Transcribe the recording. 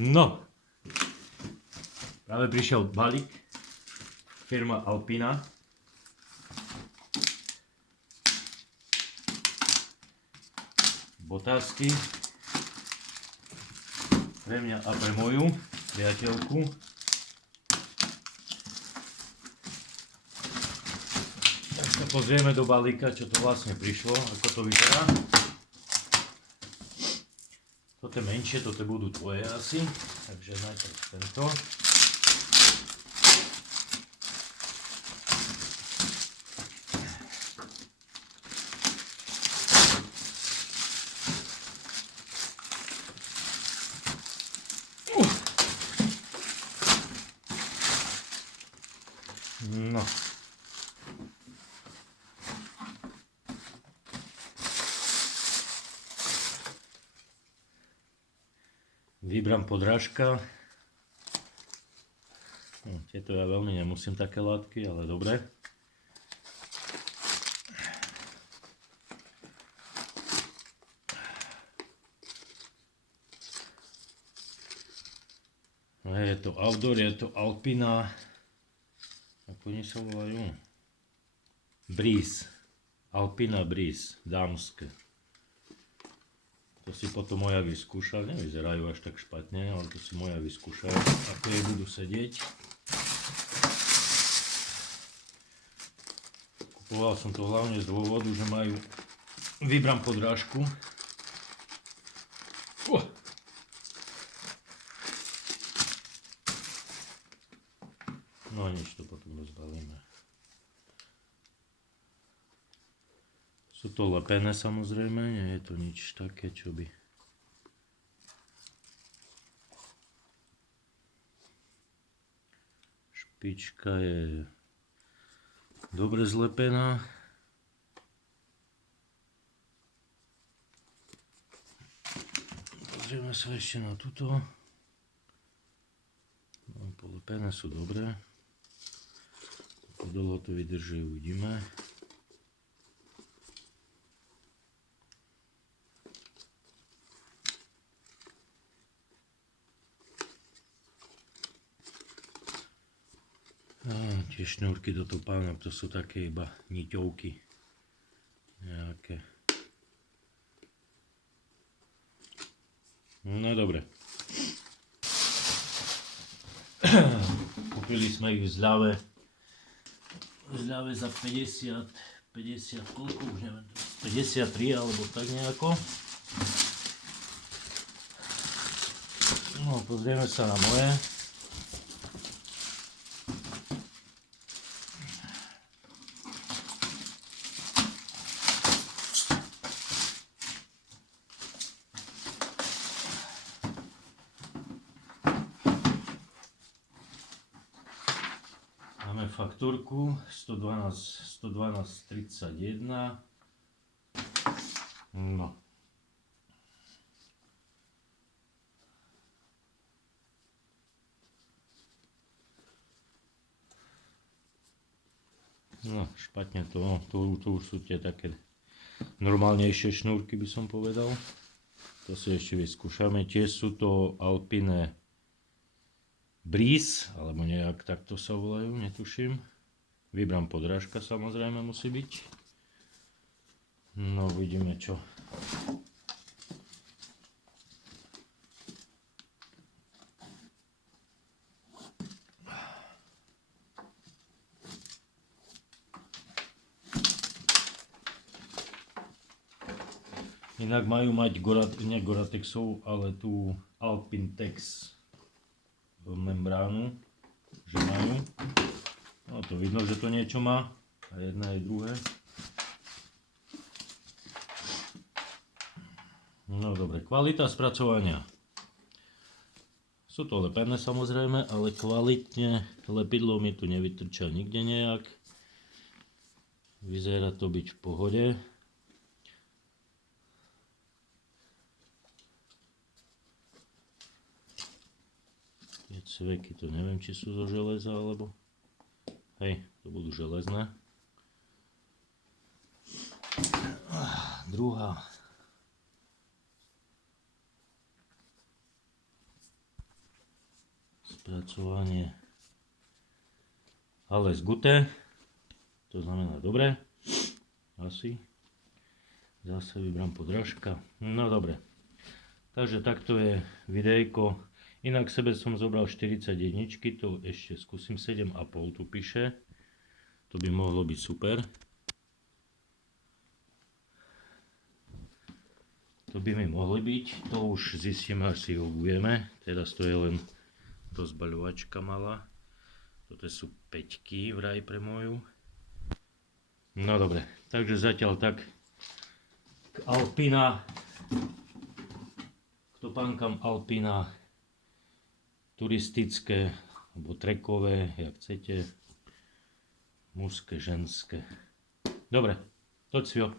No, práve prišiel balík, firma Alpina. Botázky pre mňa a pre moju priateľku. Tak sa pozrieme do balíka, čo to vlastne prišlo, ako to vyzerá. Toto je menšie, toto budú tvoje asi, takže najprv tento. No. Vibram podrážka. Tieto ja veľmi nemusím také látky, ale dobre. Je to outdoor, je to Alpina. Ako oni sa volajú? Breeze. Alpina Breeze. Dámske. To si potom moja vyskúšal. Nevyzerajú až tak špatne, ale to si moja vyskúšal. Ako jej budú sedieť. Kupoval som to hlavne z dôvodu, že majú Vibram podrážku. No nič, to potom rozbalíme. Sú to lepené samozrejme, nie je to nič také, čo by... Špička je dobre zlepená. Pozrieme sa ešte na túto. No, polepené sú dobré. Ako dlho to vydrží, uvidíme. Tie šnúrky do topánok, to sú také iba niťovky. Nejaké. No dobre. Kúpili sme ich v zľave. V zľave za 50 koľko už neviem, 53 alebo tak nejako. No pozrieme sa na moje. Máme faktúrku 112,31. No. No, špatne to, to už sú tie také normálnejšie šnúrky, by som povedal. To si ešte vyskúšame. Tiež sú to Alpine Breeze, alebo nejak takto sa volajú, netuším. Vibram podrážka samozrejme musí byť. No uvidíme čo. Inak majú mať nie Goratexov, ale tú Alpintex membránu, že majú. No to vidno, že to niečo má. A jedna aj druhé. No dobre, kvalita spracovania. Sú to lepené samozrejme, ale kvalitne lepidlo mi tu nevytrča nikde nejak. Vyzerá to byť v pohode. Tie cveky to neviem, či sú zo železa alebo... Hej, to budú železné. Druhá. spracovanie Alles Gute, to znamená dobre, asi. Zase vybrám podrážka. No dobre. Takže takto je videjko. Inak sebe som zobral 41, to ešte skúsim 7,5 tu píše. To by mohlo byť super. To by mi mohli byť. To už zistíme, až si ho budeme. Teraz to je len rozbaľovačka malá. Toto sú 5 vraj pre moju. No dobre, takže zatiaľ tak k Alpina, k topánkam Alpina, turistické, alebo trekové, jak chcete, mužské, ženské. Dobre, toť si ho.